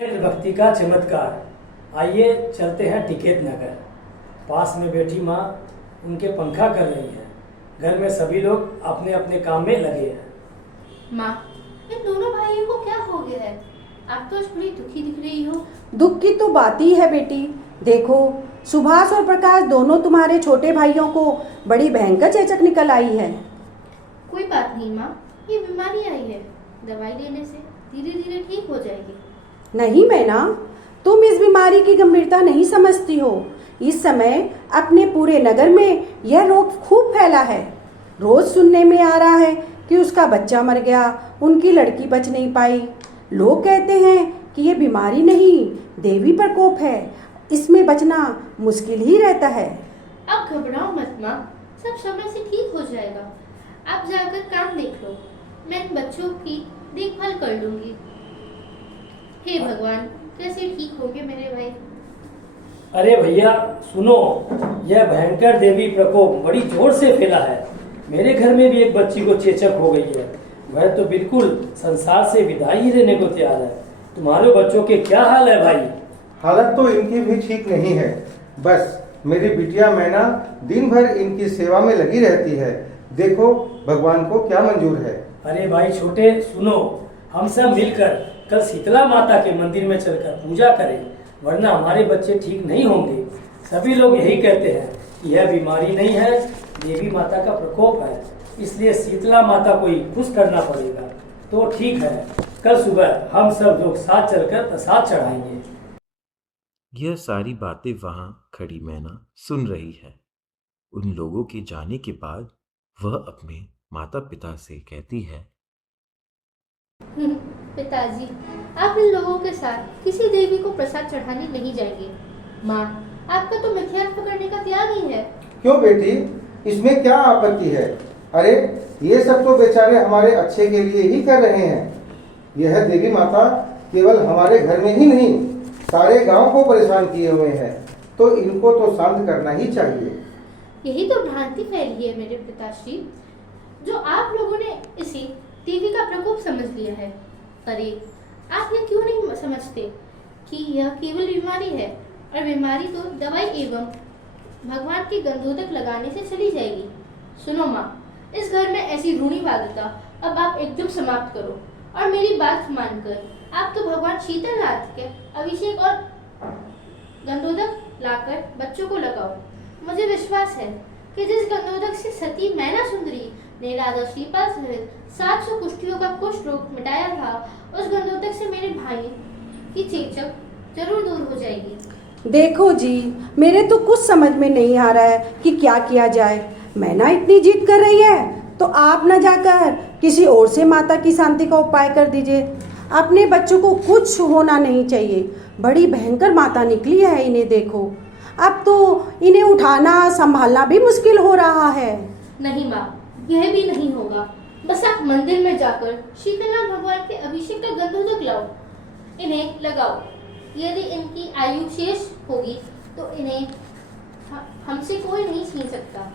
भक्ति का चमत्कार। आइए चलते हैं टिकैत नगर। पास में बैठी माँ उनके पंखा कर रही है। घर में सभी लोग अपने अपने काम में लगे हैं। माँ, इन दोनों भाइयों को क्या हो गया है? आप तो आज बड़ी दुखी दिख रही हो। दुख की तो बात ही है बेटी। देखो, सुभाष और प्रकाश दोनों तुम्हारे छोटे भाइयों को बड़ी भयंकर चेचक निकल आई है। कोई बात नहीं माँ, ये बीमारी आई है, दवाई लेने से धीरे धीरे ठीक हो जाएगी। नहीं मैना, तुम इस बीमारी की गंभीरता नहीं समझती हो। इस समय अपने पूरे नगर में यह रोग खूब फैला है। रोज सुनने में आ रहा है कि उसका बच्चा मर गया, उनकी लड़की बच नहीं पाई। लोग कहते हैं कि ये बीमारी नहीं, देवी प्रकोप है, इसमें बचना मुश्किल ही रहता है। अब घबराओ मत माँ, सब समय से ठीक हो जाएगा। आप जाकर काम देख लो, मैं इन बच्चों की देखभाल कर लूंगी। हे भगवान, कैसे ठीक होंगे मेरे भाई? अरे भैया सुनो, यह भयंकर देवी प्रकोप बड़ी जोर से फैला है। मेरे घर में भी एक बच्ची को चेचक हो गई है। वह तो बिल्कुल संसार से विदाई ही लेने को तैयार है। तुम्हारे बच्चों के क्या हाल है भाई? हालत तो इनकी भी ठीक नहीं है। बस मेरी बिटिया मैना दिन भर इनकी सेवा में लगी रहती है। देखो भगवान को क्या मंजूर है। अरे भाई छोटे सुनो, हम सब मिलकर कल शीतला माता के मंदिर में चलकर पूजा करें, वरना हमारे बच्चे ठीक नहीं होंगे। सभी लोग यही कहते हैं कि यह बीमारी नहीं है, देवी माता का प्रकोप है, इसलिए शीतला माता को ही खुश करना पड़ेगा। तो ठीक है, कल सुबह हम सब लोग साथ चलकर प्रसाद चढ़ाएंगे। यह सारी बातें वहां खड़ी मैना सुन रही है। उन लोगों के जाने के बाद वह अपने माता पिता से कहती है, पिताजी, आप इन लोगों के साथ किसी देवी को प्रसाद चढ़ाने नहीं जाएंगे। माँ, आपका तो मिथ्यार्थ पकड़ने का त्याग ही है। क्यों बेटी, इसमें क्या आपत्ति है? अरे ये सब तो बेचारे हमारे अच्छे के लिए ही कर रहे हैं। यह देवी माता केवल हमारे घर में ही नहीं, सारे गांव को परेशान किए हुए हैं, तो इनको तो शांत करना ही चाहिए। यही तो भ्रांति फैली है मेरे पिताश्री, जो आप लोगों ने इसे देवी का प्रकोप समझ लिया है। अरे आप यह क्यों नहीं समझते कि यह केवल बीमारी है, और बीमारी तो दवाई एवं भगवान के गंधोदक लगाने से चली जाएगी। सुनो माँ, इस घर में ऐसी रूढ़िवादिता अब आप एकदम समाप्त करो, और मेरी बात मानकर आप तो भगवान शीतलनाथ के अभिषेक और गंधोदक लाकर बच्चों को लगाओ। मुझे विश्वास है कि जिस गंधोदक से सती मैना सुंदरी ने राजा श्रीपाल सहित 700 कुष्ठियों का कुष्ठ रोग मिटाया था, उस गंधोदक से मेरे भाई की चेचक जरूर दूर हो जाएगी। देखो जी, मेरे तो कुछ समझ में नहीं आ रहा है कि क्या किया जाए। मैना इतनी जिद कर रही है तो आप न जाकर किसी और से माता की शांति का उपाय कर दीजिए। अपने बच्चों को कुछ होना नहीं चाहिए। बड़ी भयंकर माता निकली है इन्हें, देखो अब तो इन्हें उठाना संभालना भी मुश्किल हो रहा है। नहीं माँ, यह भी नहीं होगा। बस आप मंदिर में जाकर शीतलनाथ भगवान के अभिषेक का गंधोदक लाओ, इन्हें लगाओ। यदि इनकी आयु शेष होगी तो इन्हें हमसे कोई नहीं छीन सकता।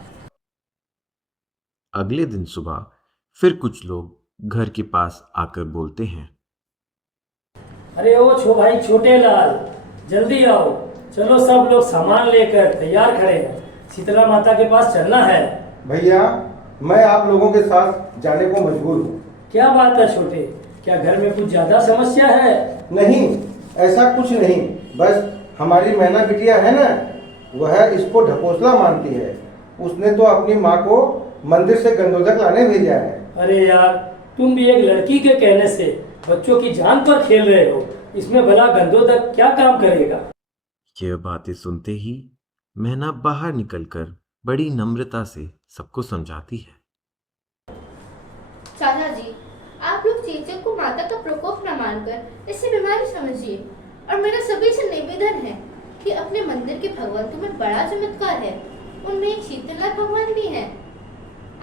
अगले दिन सुबह फिर कुछ लोग घर के पास आकर बोलते हैं, अरे ओ भाई छोटे लाल, जल्दी आओ, चलो सब लोग सामान लेकर तैयार खड़े हैं, शीतला माता के पास चलना है। भैया मैं आप लोगों के साथ जाने को मजबूर हूँ। क्या बात है छोटे, क्या घर में कुछ ज्यादा समस्या है? नहीं, ऐसा कुछ नहीं, बस हमारी मैना बिटिया है ना, वह इसको ढकोसला मानती है। उसने तो अपनी माँ को मंदिर से गंधोदक लाने भेजा है। अरे यार, तुम भी एक लड़की के कहने से बच्चों की जान पर खेल रहे हो। इसमें भला गंधोदक क्या काम करेगा? यह बातें सुनते ही मैना बाहर निकलकर बड़ी नम्रता से सबको समझाती है। चाचा जी, आप लोग चेचक को माता का प्रकोप न मानकर इसे बीमारी समझिए, और मेरा सभी से निवेदन है कि अपने मंदिर के भगवंतों में बड़ा चमत्कार है। उनमें एक शीतलनाथ भगवान भी है।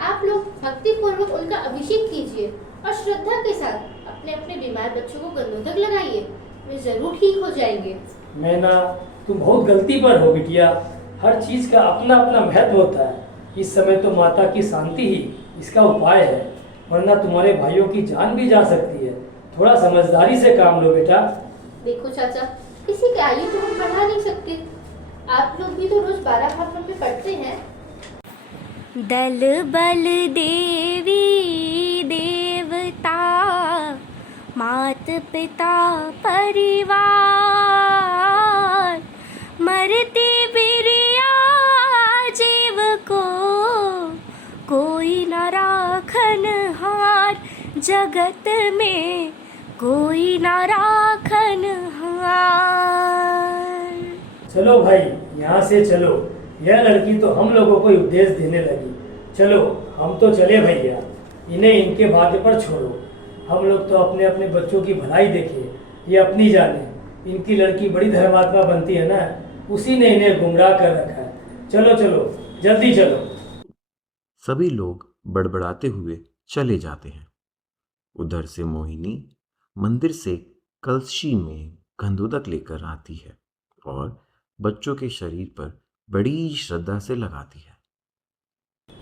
आप लोग भक्ति पूर्वक उनका अभिषेक कीजिए और श्रद्धा के साथ अपने अपने बीमार बच्चों को गंधोदक लगाइए, वे जरूर ठीक हो जाएंगे। मैना, तुम बहुत गलती पर हो बिटिया। हर चीज का अपना अपना महत्व होता है। इस समय तो माता की शांति ही इसका उपाय है, वरना तुम्हारे भाइयों की जान भी जा सकती है। थोड़ा समझदारी से काम लो बेटा। देखो चाचा, किसी की आयु तो हम बढ़ा नहीं सकते। आप लोग भी तो रोज 12 भागवत में पढ़ते हैं। दल बल देवी देवता मात पिता परिवार मरती बिरिया जीव को कोई न राखन हार जगत में कोई न राखन हार। चलो भाई, यहाँ से चलो। यह लड़की तो हम लोगों को उपदेश देने लगी। चलो हम तो चले भैया, इन्हें इनके भाग्य पर छोड़ो। हम लोग तो अपने अपने बच्चों की भलाई देखें, ये अपनी जाने। इनकी लड़की बड़ी धर्मात्मा बनती है ना, उसी ने इन्हें गुमराह कर रखा है। चलो चलो, जल्दी चलो। सभी लोग बड़बड़ाते हुए चले जाते हैं। उधर से मोहिनी मंदिर से कलशी में गंधोदक लेकर आती है और बच्चों के शरीर पर बड़ी श्रद्धा से लगाती है।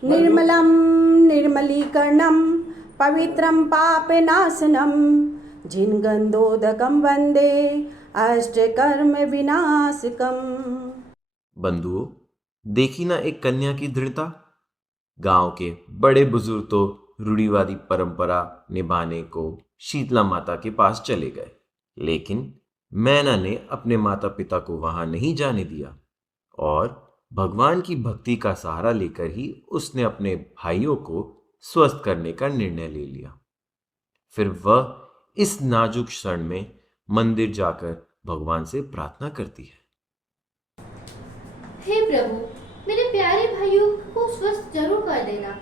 निर्मलम निर्मलीकरणम पवित्रम पापनाशनम जिन गंधोदकम वंदे अष्टकर्म विनाशकम। बंधुओं, देखी ना एक कन्या की दृढ़ता। गांव के बड़े बुजुर्ग तो रूढ़िवादी परंपरा निभाने को शीतला माता के पास चले गए, लेकिन मैना ने अपने माता पिता को वहां नहीं जाने दिया और भगवान की भक्ति का सहारा लेकर ही उसने अपने भाइयों को स्वस्थ करने का निर्णय ले लिया। फिर वह इस नाजुक क्षण में मंदिर जाकर भगवान से प्रार्थना करती है। हे प्रभु, मेरे प्यारे भाइयों को स्वस्थ जरूर कर देना।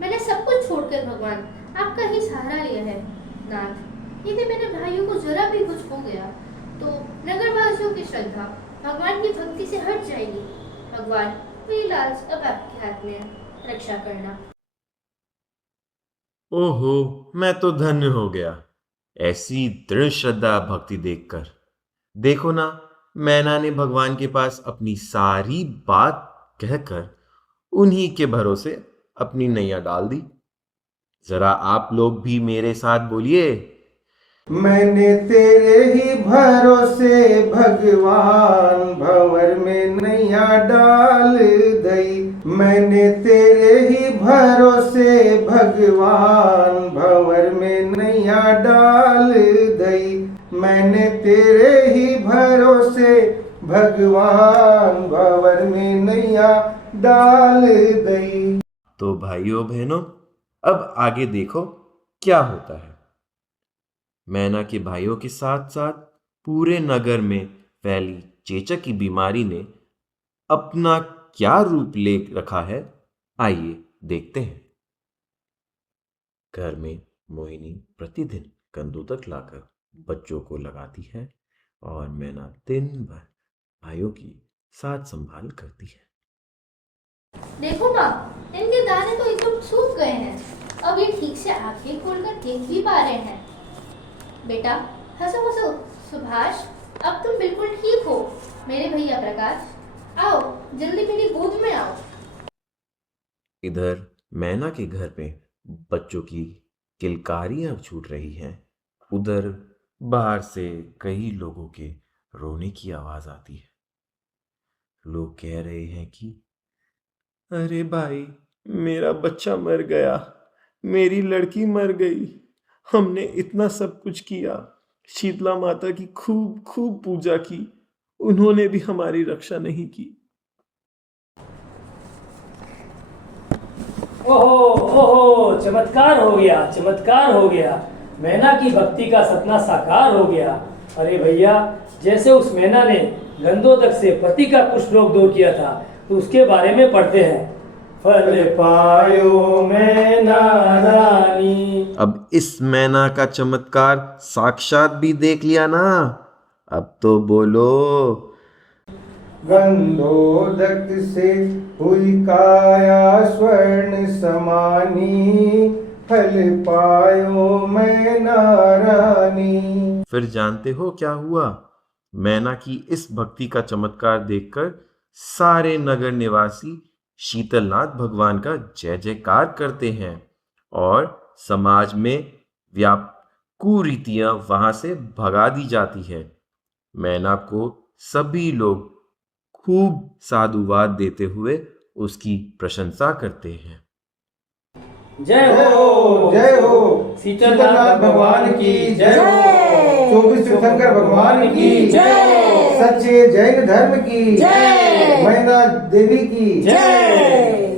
मैंने सब कुछ छोड़कर भगवान आपका ही सहारा लिया है। नाथ, यदि मेरे भाइयों को जरा भी कुछ हो गया तो नगरवासियों की श्रद्धा भगवान की भक्ति से हट जाएगी। भगवान, मेरी लाज अब आपके हाथ में है, रक्षा करना। ओहो, मैं तो धन्य हो गया ऐसी दृढ़ श्रद्धा भक्ति देखकर। देखो ना, मैना ने भगवान के पास अपनी सारी बात कहकर उन्हीं के भरोसे अपनी नैया डाल दी। जरा आप लोग भी मेरे साथ बोलिए, मैंने तेरे ही भरोसे भगवान भंवर में नैया डाल दई। मैंने तेरे ही भरोसे भगवान भंवर में नैया डाल दई। मैंने तेरे ही भरोसे भगवान भंवर में नैया डाल दई। तो भाइयों बहनों, अब आगे देखो क्या होता है। मैना के भाइयों के साथ साथ पूरे नगर में फैली चेचक की बीमारी ने अपना क्या रूप ले रखा है, आइए देखते हैं। घर में मोहिनी प्रतिदिन गंधोदक लाकर बच्चों को लगाती है और मैना दिन भर भाइयों की साथ संभाल करती है। देखो माँ, इनके दाने तो एकदम सूख गए हैं। अब ये ठीक से आंखें खोलकर देख भी पा रहे हैं। बेटा, हंसो हंसो। सुभाष, अब तुम बिल्कुल ठीक हो। मेरे भैया प्रकाश, आओ जल्दी मेरी गोद में आओ। इधर मैना के घर में बच्चों की किलकारियां छूट रही हैं। उधर बाहर से कई लोगों के रोने की आवाज आती है। लोग कह रहे हैं कि अरे भाई, मेरा बच्चा मर गया, मेरी लड़की मर गई, हमने इतना सब कुछ किया, शीतला माता की खूब खूब पूजा की, उन्होंने भी हमारी रक्षा नहीं की। ओहो ओहो, चमत्कार हो गया, चमत्कार हो गया। मैना की भक्ति का सपना साकार हो गया। अरे भैया, जैसे उस मैना ने गंधोदक से पति का कुष्ठ रोग दूर किया था, तो उसके बारे में पढ़ते हैं। फल पायो मैना रानी। अब इस मैना का चमत्कार साक्षात भी देख लिया ना, अब तो बोलो। गंधोदक से हुई काया स्वर्ण समानी, फल पायो मैना रानी। फिर जानते हो क्या हुआ? मैना की इस भक्ति का चमत्कार देखकर सारे नगर निवासी शीतलनाथ भगवान का जय जयकार करते हैं और समाज में व्याप्त कुरीतियां वहां से भगा दी जाती है मैना को सभी लोग खूब साधुवाद देते हुए उसकी प्रशंसा करते हैं। जय हो, जय हो, शीतलनाथ भगवान की जय हो, 24 तीर्थंकर भगवान की जय। सच्चे जैन धर्म की जय। मैना देवी की जय।